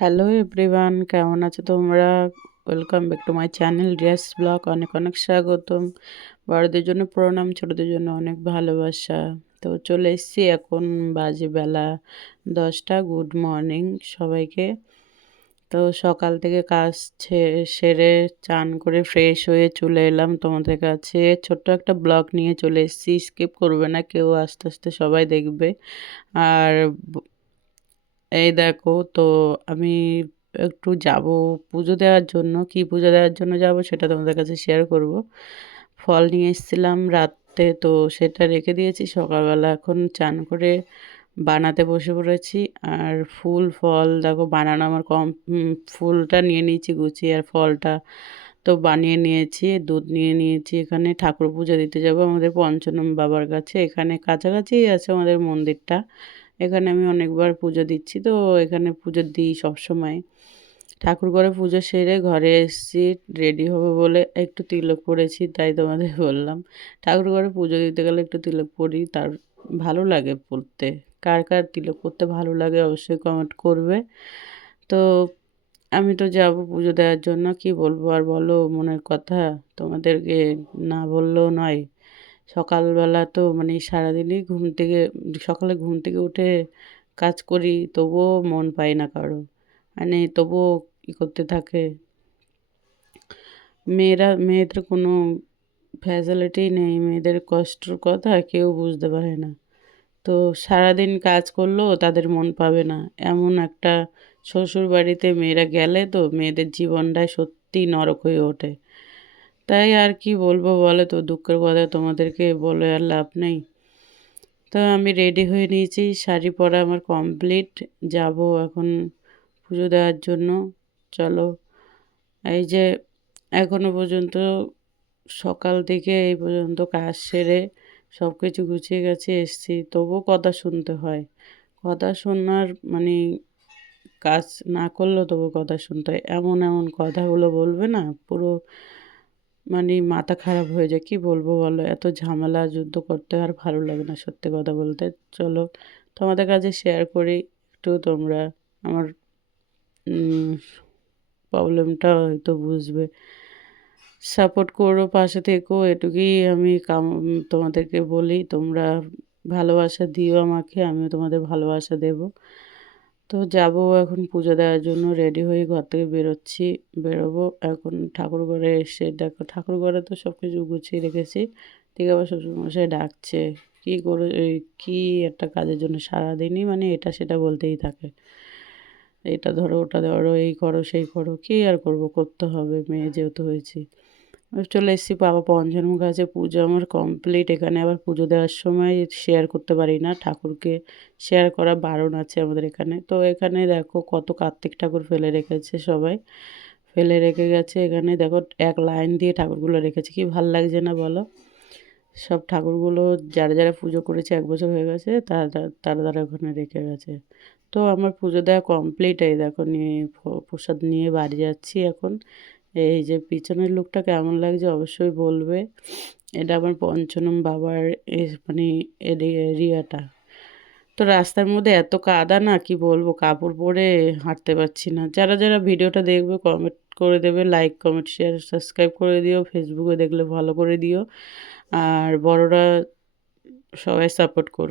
Hello everyone, কেমন আছো তোমরা? Welcome back to my channel dress blog, অনেক অনেক স্বাগতম। বড়দের জন্য প্রণাম, ছোটদের জন্য অনেক ভালোবাসা। তো চলে এসেছি এখন বাজে বেলা দশটা, গুড মর্নিং সবাইকে। তো সকাল থেকে কাজ সেরে চান করে ফ্রেশ হয়ে চলে এলাম তোমাদের কাছে। ছোট্ট একটা ব্লগ নিয়ে চলে এসেছি, স্কিপ করবে না, কেউ আস্তে আস্তে সবাই দেখবে। আর এই দেখো তো আমি একটু যাব পুজো দেওয়ার জন্য। কি পুজো দেওয়ার জন্য যাব সেটা তোমাদের কাছে শেয়ার করব। ফল নিয়ে এসেছিলাম রাত্রে তো সেটা রেখে দিয়েছি। সকালবেলা এখন চান করে বানাতে বসে পড়েছি। আর ফুল, ফল দেখো বানানো আমার কম ফুলটা নিয়ে নিয়েছি গুছিয়ে আর ফলটা তো বানিয়ে নিয়েছি, দুধ নিয়ে নিয়েছি। এখানে ঠাকুর পুজো দিতে যাব আমাদের পঞ্চনম বাবার কাছে। এখানে কাছাকাছিই আছে আমাদের মন্দিরটা। এখানে আমি অনেকবার পুজো দিচ্ছি, তো এখানে পুজো দিই সবসময়। ঠাকুর ঘরে পুজো সেরে ঘরে এসেছি রেডি হবে বলে একটু তিলক পড়েছি তাই তোমাদের বললাম। ঠাকুর ঘরে পুজো দিতে গেলে একটু তিলক পড়ি তার ভালো লাগে পড়তে কার কার তিলক পড়তে ভালো লাগে অবশ্যই কমেন্ট করবে। তো আমি তো যাব পুজো দেওয়ার জন্য, কি বলব আর বলো, মনের কথা তোমাদেরকে না বললেও নয়। সকালবেলা তো মানে সারাদিনই ঘুম থেকে, সকালে ঘুম থেকে উঠে কাজ করি, তবুও মন পায় না কারও। মানে তবুও কী করতে থাকে? মেয়েরা, মেয়েদের কোনো ফ্যাসিলিটি নেই, মেয়েদের কষ্টর কথা কেউ বুঝতে পারে না। তো সারাদিন কাজ করলেও তাদের মন পাবে না। এমন একটা শ্বশুর বাড়িতে মেয়েরা গেলে তো মেয়েদের জীবনটাই সত্যি নরক হয়ে ওঠে। তাই আর কি বলব বলে তো, দুঃখের কথা তোমাদেরকে বলে আর লাভ নেই। তো আমি রেডি হয়ে নিয়েছি, শাড়ি পরা আমার কমপ্লিট যাব এখন পুজো দেওয়ার জন্য। চলো, এই যে এখনও পর্যন্ত সকাল থেকে এই পর্যন্ত কাজ সেরে সব কিছু গুছিয়ে গেছে এসছি, তবুও কথা শুনতে হয়। কথা শোনার মানে কাজ না করলেও তবু কথা শুনতে হয়। এমন এমন কথাগুলো বলবে না, পুরো মানে মাথা খারাপ হয়ে যায়, কি বলব বলো? এত ঝামেলা, যুদ্ধ করতে আর ভালো লাগে না সত্যি কথা বলতে। চলো, তোমাদের কাছে শেয়ার করি একটু, তোমরা আমার প্রবলেমটা হয়তো বুঝবে। সাপোর্ট করো, পাশে থেকো, এটুকুই আমি কাম, তোমাদেরকে বলি। তোমরা ভালোবাসা দিও আমাকে, আমিও তোমাদের ভালোবাসা দেবো। তো যাব এখন পুজো দেওয়ার জন্য রেডি হয়ে ঘর থেকে বেরোচ্ছি, বেরোবো। এখন ঠাকুর ঘরে এসে দেখো, ঠাকুর ঘরে তো সব কিছু গুছিয়ে রেখেছি। ঠিক আবার শ্বশুরমশাই ডাকছে, কী করে কী একটা কাজের জন্য সারাদিনই মানে এটা সেটা বলতেই থাকে। এটা ধরো, ওটা ধরো, এই করো, সেই করো, কী আর করব? করতে হবে, মেয়ে যেহেতু হয়েছি। চলে এসেছি বাবা পঞ্চমুখ আছে পুজো। আমার কমপ্লিট এখানে আবার পুজো দেওয়ার সময় শেয়ার করতে পারি না। ঠাকুরকে শেয়ার করা বারণ আছে আমাদের এখানে। তো এখানে দেখো কত কার্তিক ঠাকুর ফেলে রেখেছে সবাই। ফেলে রেখে গেছে এখানে দেখো এক লাইন দিয়ে ঠাকুরগুলো রেখেছে। কি ভালো লাগছে না বলো? সব ঠাকুরগুলো যারা যারা পুজো করেছে এক বছর হয়ে গেছে, তারা তারা তারা ওখানে রেখে গেছে। তো আমার পুজো দেওয়া কমপ্লিট এই দেখো নিয়ে প্রসাদ নিয়ে বাড়ি যাচ্ছি এখন। এই যে পিছনের লুকটা কেমন লাগছে অবশ্যই বলবে। এটা আমার পঞ্চনম বাবার মানে এরিয়াটা। তো রাস্তার মধ্যে এত কাদা না, কি বলব? কাপড় পরে হাঁটতে পারছি না। যারা যারা ভিডিওটা দেখবে কমেন্ট করে দেবে লাইক কমেন্ট শেয়ার সাবস্ক্রাইব করে দিও। ফেসবুকে দেখলে ভালো করে দিও। আর বড়রা সবাই সাপোর্ট করো